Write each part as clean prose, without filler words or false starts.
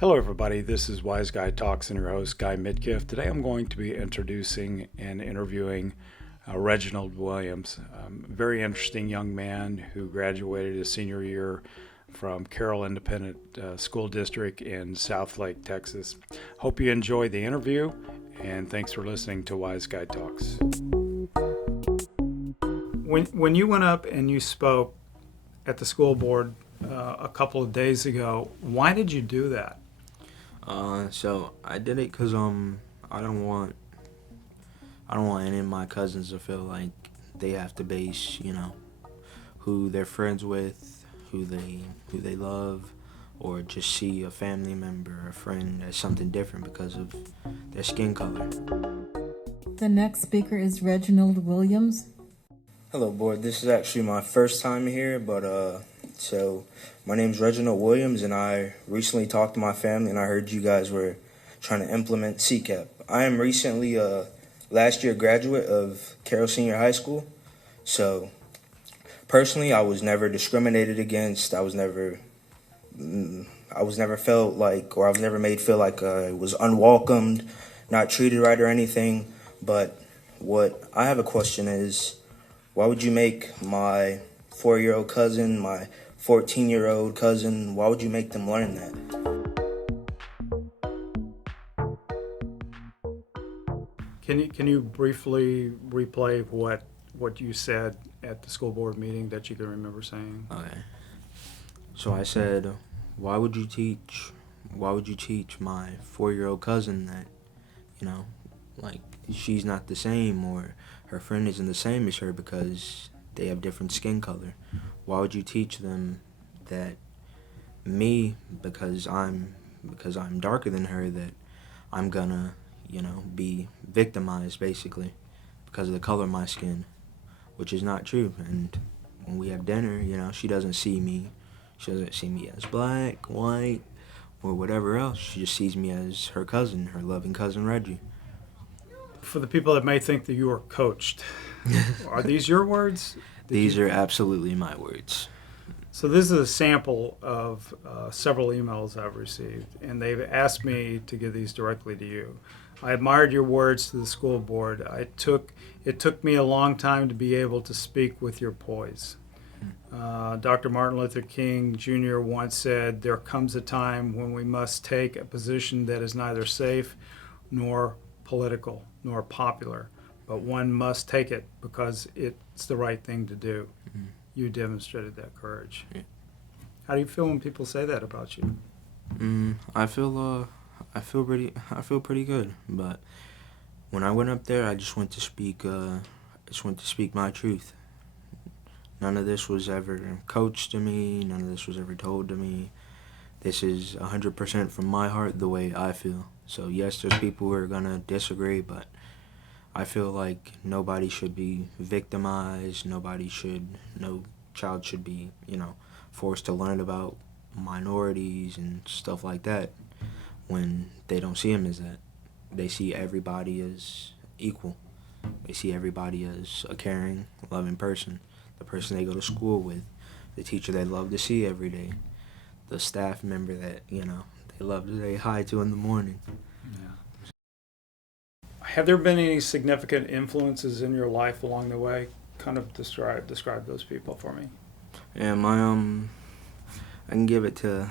Hello, everybody. This is Wise Guy Talks and your host, Guy Midkiff. Today I'm going to be introducing and interviewing Reginald Williams, very interesting young man who graduated his senior year from Carroll Independent School District in Southlake, Texas. Hope you enjoy the interview, and thanks for listening to Wise Guy Talks. When you went up and you spoke at the school board a couple of days ago, why did you do that? So I did it because I don't want any of my cousins to feel like they have to base who they're friends with, who they love, or just see a family member or a friend as something different because of their skin color. The next speaker is Reginald Williams. Hello, board. This is actually my first time here, but so my name's Reginald Williams, and I recently talked to my family, and I heard you guys were trying to implement CCAP. I am recently a last year graduate of Carroll Senior High School, so personally, I was never discriminated against. I was never felt like, or I was never made feel like I was unwelcomed, not treated right or anything. But what I have a question is, why would you make my 4-year-old cousin, my 14-year-old cousin, why would you make them learn that? Can you briefly replay what you said at the school board meeting that you can remember saying? Okay. So I said, why would you teach my 4-year-old cousin that, like she's not the same, or her friend isn't the same as her because they have different skin color? Why would you teach them that me, because I'm darker than her, that I'm gonna, be victimized basically because of the color of my skin, which is not true. And when we have dinner, she doesn't see me as black, white, or whatever else. She just sees me as her cousin, her loving cousin Reggie. For the people that may think that you were coached, are these your words? These are absolutely my words. So this is a sample of several emails I've received, and they've asked me to give these directly to you. I admired your words to the school board. It took me a long time to be able to speak with your poise. Dr. Martin Luther King Jr. once said, "There comes a time when we must take a position that is neither safe nor political nor popular, but one must take it because it's the right thing to do." Mm-hmm. You demonstrated that courage. Yeah. How do you feel when people say that about you? I feel pretty good. But when I went up there, I just went to speak. My truth. None of this was ever coached to me. None of this was ever told to me. This is 100% from my heart, the way I feel. So yes, there's people who are gonna disagree, but I feel like nobody should be victimized. No child should be, forced to learn about minorities and stuff like that when they don't see them as that. They see everybody as equal. They see everybody as a caring, loving person. The person they go to school with, the teacher they love to see every day, the staff member that, they love to say hi to in the morning. Yeah. Have there been any significant influences in your life along the way? Kind of describe those people for me. Yeah, my I can give it to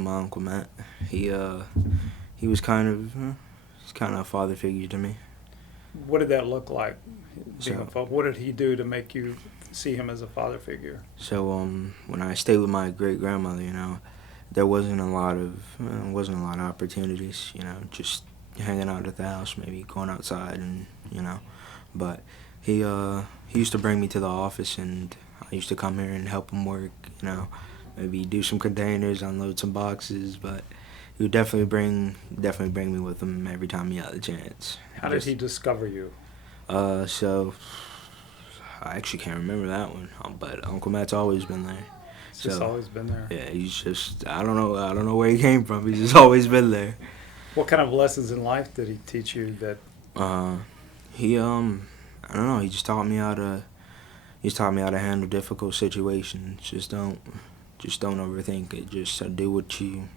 my Uncle Matt. He was kind of a father figure to me. What did that look like? What did he do to make you see him as a father figure? So when I stayed with my great grandmother, there wasn't a lot of opportunities, just hanging out at the house, maybe going outside, and but he used to bring me to the office, and I used to come here and help him work, maybe do some containers, unload some boxes, but he would definitely bring me with him every time he had the chance. How did he discover you? So I actually can't remember that one, but Uncle Matt's always been there. He's just always been there. Yeah, he's just I don't know where he came from. He's just always been there. What kind of lessons in life did he teach you that? He I don't know. He just taught me how to handle difficult situations. Just don't overthink it. Just do what you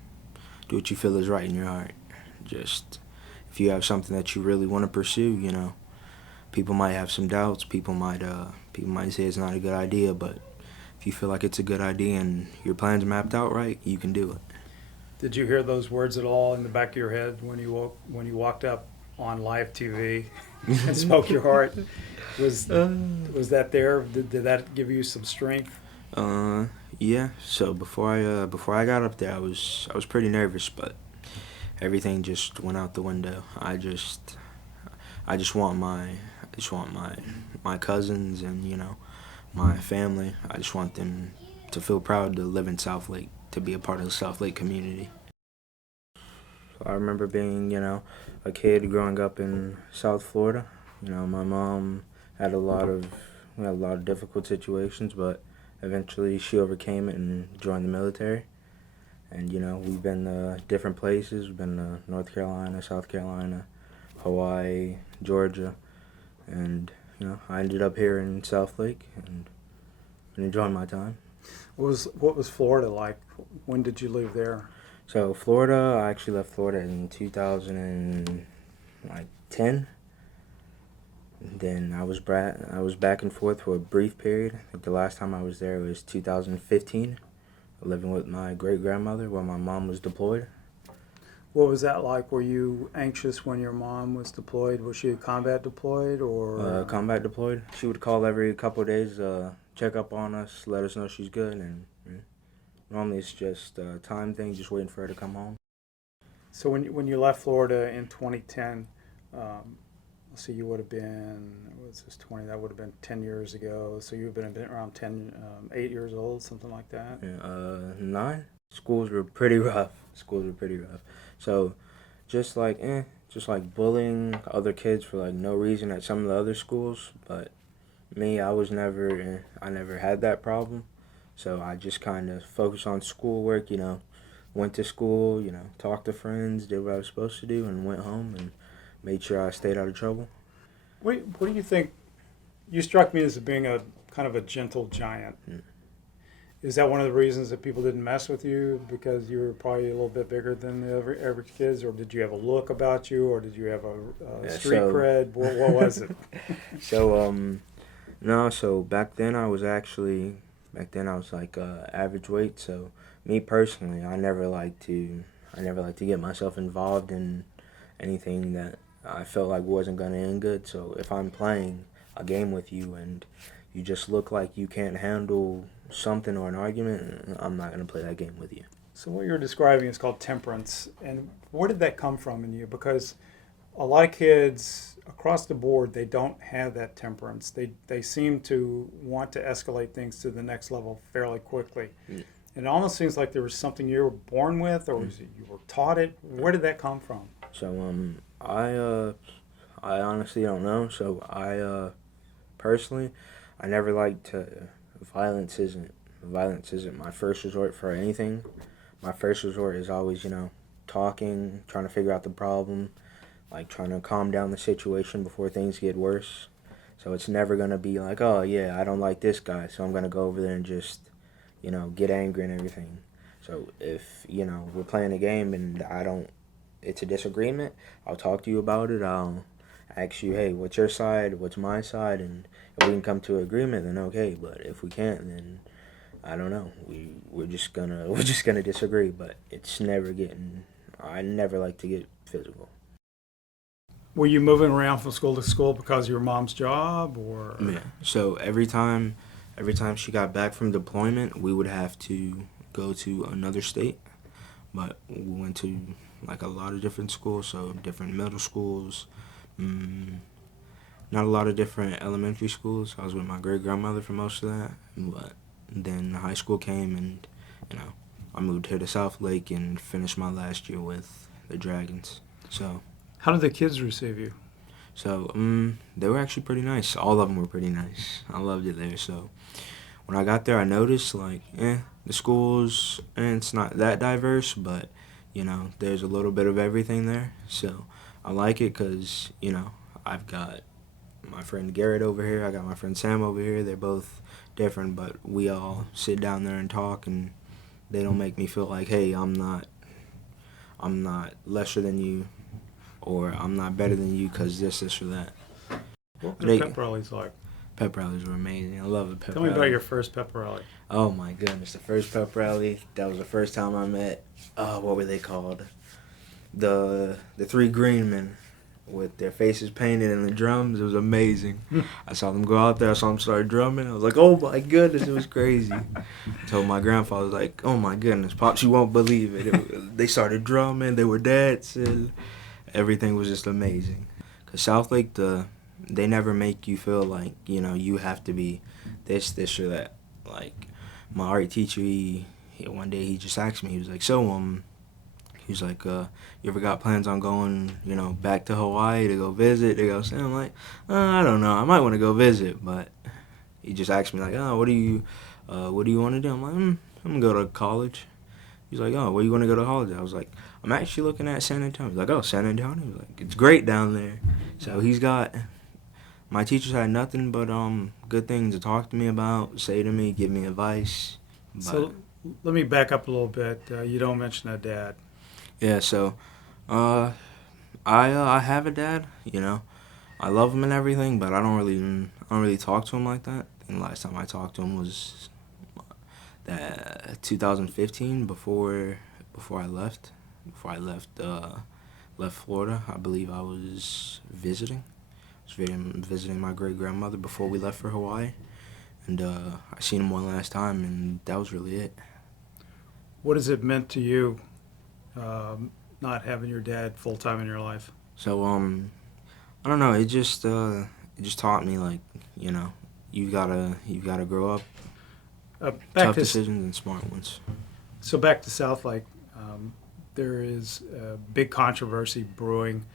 do what you feel is right in your heart. Just if you have something that you really want to pursue, people might have some doubts. People might say it's not a good idea, but if you feel like it's a good idea and your plan's mapped out right, you can do it. Did you hear those words at all in the back of your head when you walked up on live TV and spoke your heart? Was that there? Did that give you some strength? Yeah. So before I got up there, I was pretty nervous, but everything just went out the window. I just want my cousins and my family. I just want them to feel proud to live in Southlake, to be a part of the Southlake community. I remember being, a kid growing up in South Florida. My mom had a lot of difficult situations, but eventually she overcame it and joined the military. And, we've been to different places. We've been to North Carolina, South Carolina, Hawaii, Georgia. And, I ended up here in Southlake and enjoying my time. What was Florida like? When did you leave there? So Florida, I actually left Florida in 2010. Then I was back and forth for a brief period. I think the last time I was there was 2015, living with my great-grandmother while my mom was deployed. What was that like? Were you anxious when your mom was deployed? Was she combat deployed or? Combat deployed. She would call every couple of days, check up on us, let us know she's good, and normally it's just a time thing, just waiting for her to come home. So when you left Florida in 2010, let's see, you would have been, what's this, 20, that would have been 10 years ago. So you've been around 8 years old, something like that? Yeah, 9. Schools were pretty rough. So just like bullying other kids for like no reason at some of the other schools. But me, I never had that problem. So I just kind of focused on schoolwork, went to school, talked to friends, did what I was supposed to do, and went home and made sure I stayed out of trouble. What do you think? You struck me as being a kind of a gentle giant. Is that one of the reasons that people didn't mess with you, because you were probably a little bit bigger than the average kids, or did you have a look about you, or did you have a street cred? What was it? No. So back then I was like average weight. So me personally, I never like to get myself involved in anything that I felt like wasn't gonna end good. So if I'm playing a game with you and you just look like you can't handle something or an argument, I'm not going to play that game with you. So what you're describing is called temperance. And where did that come from in you? Because a lot of kids across the board, they don't have that temperance. They seem to want to escalate things to the next level fairly quickly. And it almost seems like there was something you were born with, or was it you were taught it? Where did that come from? So I honestly don't know. So I personally, I never liked to. Violence isn't my first resort for anything. My first resort is always, talking, trying to figure out the problem, like trying to calm down the situation before things get worse. So it's never going to be like, oh yeah, I don't like this guy, so I'm going to go over there and just, get angry and everything. So if, we're playing a game and it's a disagreement, I'll talk to you about it. I'll ask you, hey, what's your side, what's my side, and if we can come to an agreement, then okay. But if we can't, then I don't know. We're just gonna disagree. But it's never getting. I never like to get physical. Were you moving around from school to school because of your mom's job, or? Yeah. So every time she got back from deployment, we would have to go to another state. But we went to like a lot of different schools, so different middle schools. Not a lot of different elementary schools. I was with my great-grandmother for most of that. But then high school came and, I moved here to Southlake and finished my last year with the Dragons. So. How did the kids receive you? So, they were actually pretty nice. All of them were pretty nice. I loved it there. So, when I got there, I noticed, the schools, it's not that diverse, but, there's a little bit of everything there. So, I like it because, I've got my friend Garrett over here. I got my friend Sam over here. They're both different, but we all sit down there and talk, and they don't make me feel like, hey, I'm not I'm not lesser than you, or I'm not better than you because this or that. What were They- the pep rallies like? Pep rallies were amazing. I love a pep Tell me rally. about your first pep rally. Oh my goodness, the first pep rally, that was the first time I met, what were they called? The three green men with their faces painted and the drums. It was amazing. I saw them go out there, I saw them start drumming. I was like, oh my goodness, it was crazy. I told my grandfather, like, oh my goodness, Pops, you won't believe it. They started drumming, they were dancing. Everything was just amazing. Because Southlake, they never make you feel like, you have to be this or that. Like, my art teacher, one day he just asked me, he was like, he was like, you ever got plans on going, back to Hawaii to go visit, to go see? I'm like, I don't know, I might want to go visit, but he just asked me, like, what do you want to do? I'm like, I'm going to go to college. He's like, oh, where you want to go to college? I was like, I'm actually looking at San Antonio. He's like, oh, San Antonio? He's like, it's great down there. So my teachers had nothing but good things to talk to me about, say to me, give me advice. But, So let me back up a little bit. You don't mention a dad. yeah, so I have a dad, I love him and everything, but I don't really talk to him like that. I think the last time I talked to him was that 2015 before I left. Before I left Florida, I believe I was visiting. I was visiting my great grandmother before we left for Hawaii, and I seen him one last time, and that was really it. What has it meant to you, not having your dad full time in your life? So I don't know. It just taught me, like, you've gotta grow up. Back Tough to decisions and smart ones. So back to Southlake, there is a big controversy brewing.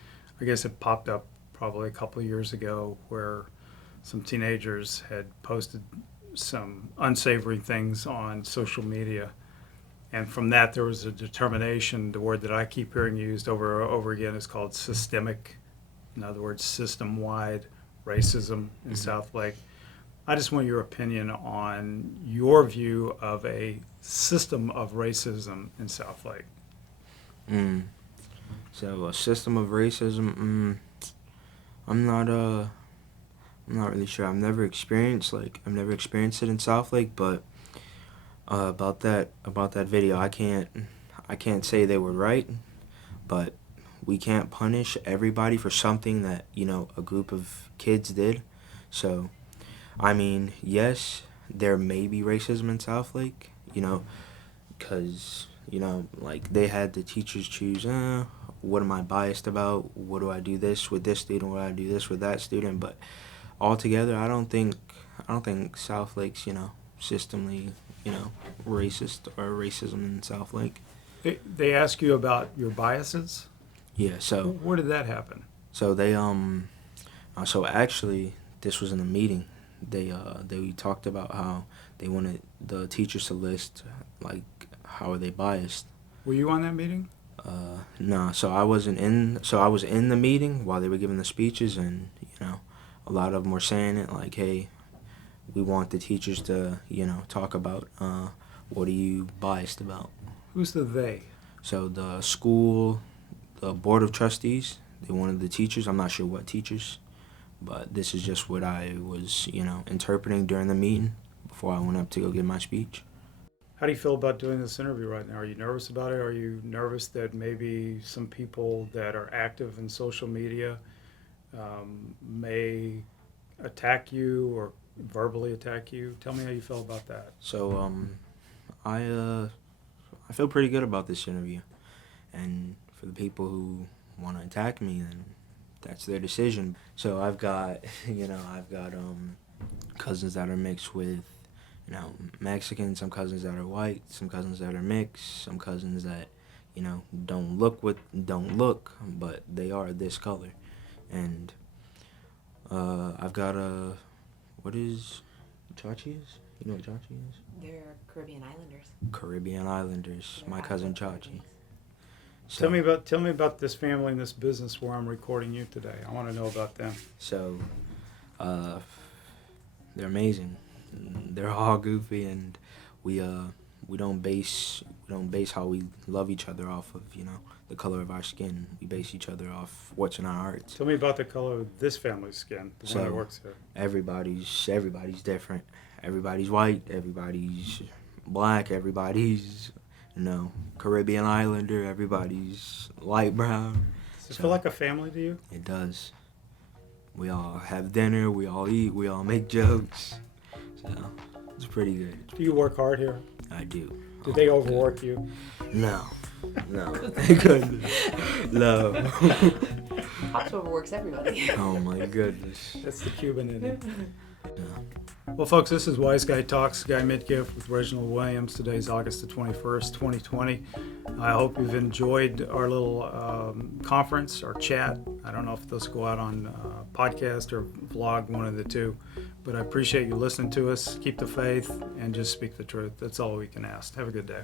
I guess it popped up probably a couple of years ago where some teenagers had posted some unsavory things on social media. And from that, there was a determination, the word that I keep hearing used over and over again is called systemic. In other words, system-wide racism in Southlake. I just want your opinion on your view of a system of racism in Southlake. So a system of racism. I'm not really sure. I've never experienced it in Southlake, but about that video, I can't say they were right, but we can't punish everybody for something that a group of kids did. So, I mean, yes, there may be racism in Southlake, because like they had the teachers choose, what am I biased about? What do I do this with this student? What do I do this with that student? But altogether, I don't think Southlake's systemly racist or racism in Southlake. They ask you about your biases. Yeah. So Where did that happen? so they so actually this was in a meeting. They talked about how they wanted the teachers to list, like, how are they biased. Were you on that meeting? No, so I wasn't in. So I was in the meeting while they were giving the speeches, and a lot of them were saying it like, "Hey, we want the teachers to, talk about what are you biased about." Who's the they? So the school, the board of trustees, they wanted the teachers. I'm not sure what teachers, but this is just what I was, interpreting during the meeting before I went up to go give my speech. How do you feel about doing this interview right now? Are you nervous about it? Are you nervous that maybe some people that are active in social media may attack you or verbally attack you? Tell me how you feel about that. So I feel pretty good about this interview, and for the people who want to attack me, then that's their decision. So I've got cousins that are mixed with Mexican, some cousins that are white, some cousins that are mixed, some cousins that don't look, but they are this color, and I've got what is Chachi is? You know what Chachi is? They're Caribbean Islanders. Caribbean Islanders. They're My cousin Chachi. Afro-Caribbeans. So, Tell me about this family and this business where I'm recording you today. I want to know about them. So, they're amazing. They're all goofy, and we don't base We don't base how we love each other off of, the color of our skin. We base each other off what's in our hearts. Tell me about the color of this family's skin, the one that So, works here. Everybody's different. Everybody's white. Everybody's black. Everybody's, Caribbean Islander. Everybody's light brown. Does it feel like a family to you? It does. We all have dinner. We all eat. We all make jokes. So it's pretty good. Do you work hard here? I do. Do they overwork you? No. Thank goodness. No. Pops overworks everybody. Oh my goodness. That's the Cuban in it. No. Well, folks, this is Wise Guy Talks, Guy Midgift with Reginald Williams. Today's August the 21st, 2020. I hope you've enjoyed our little conference, our chat. I don't know if those go out on podcast or vlog, one of the two. But I appreciate you listening to us. Keep the faith and just speak the truth. That's all we can ask. Have a good day.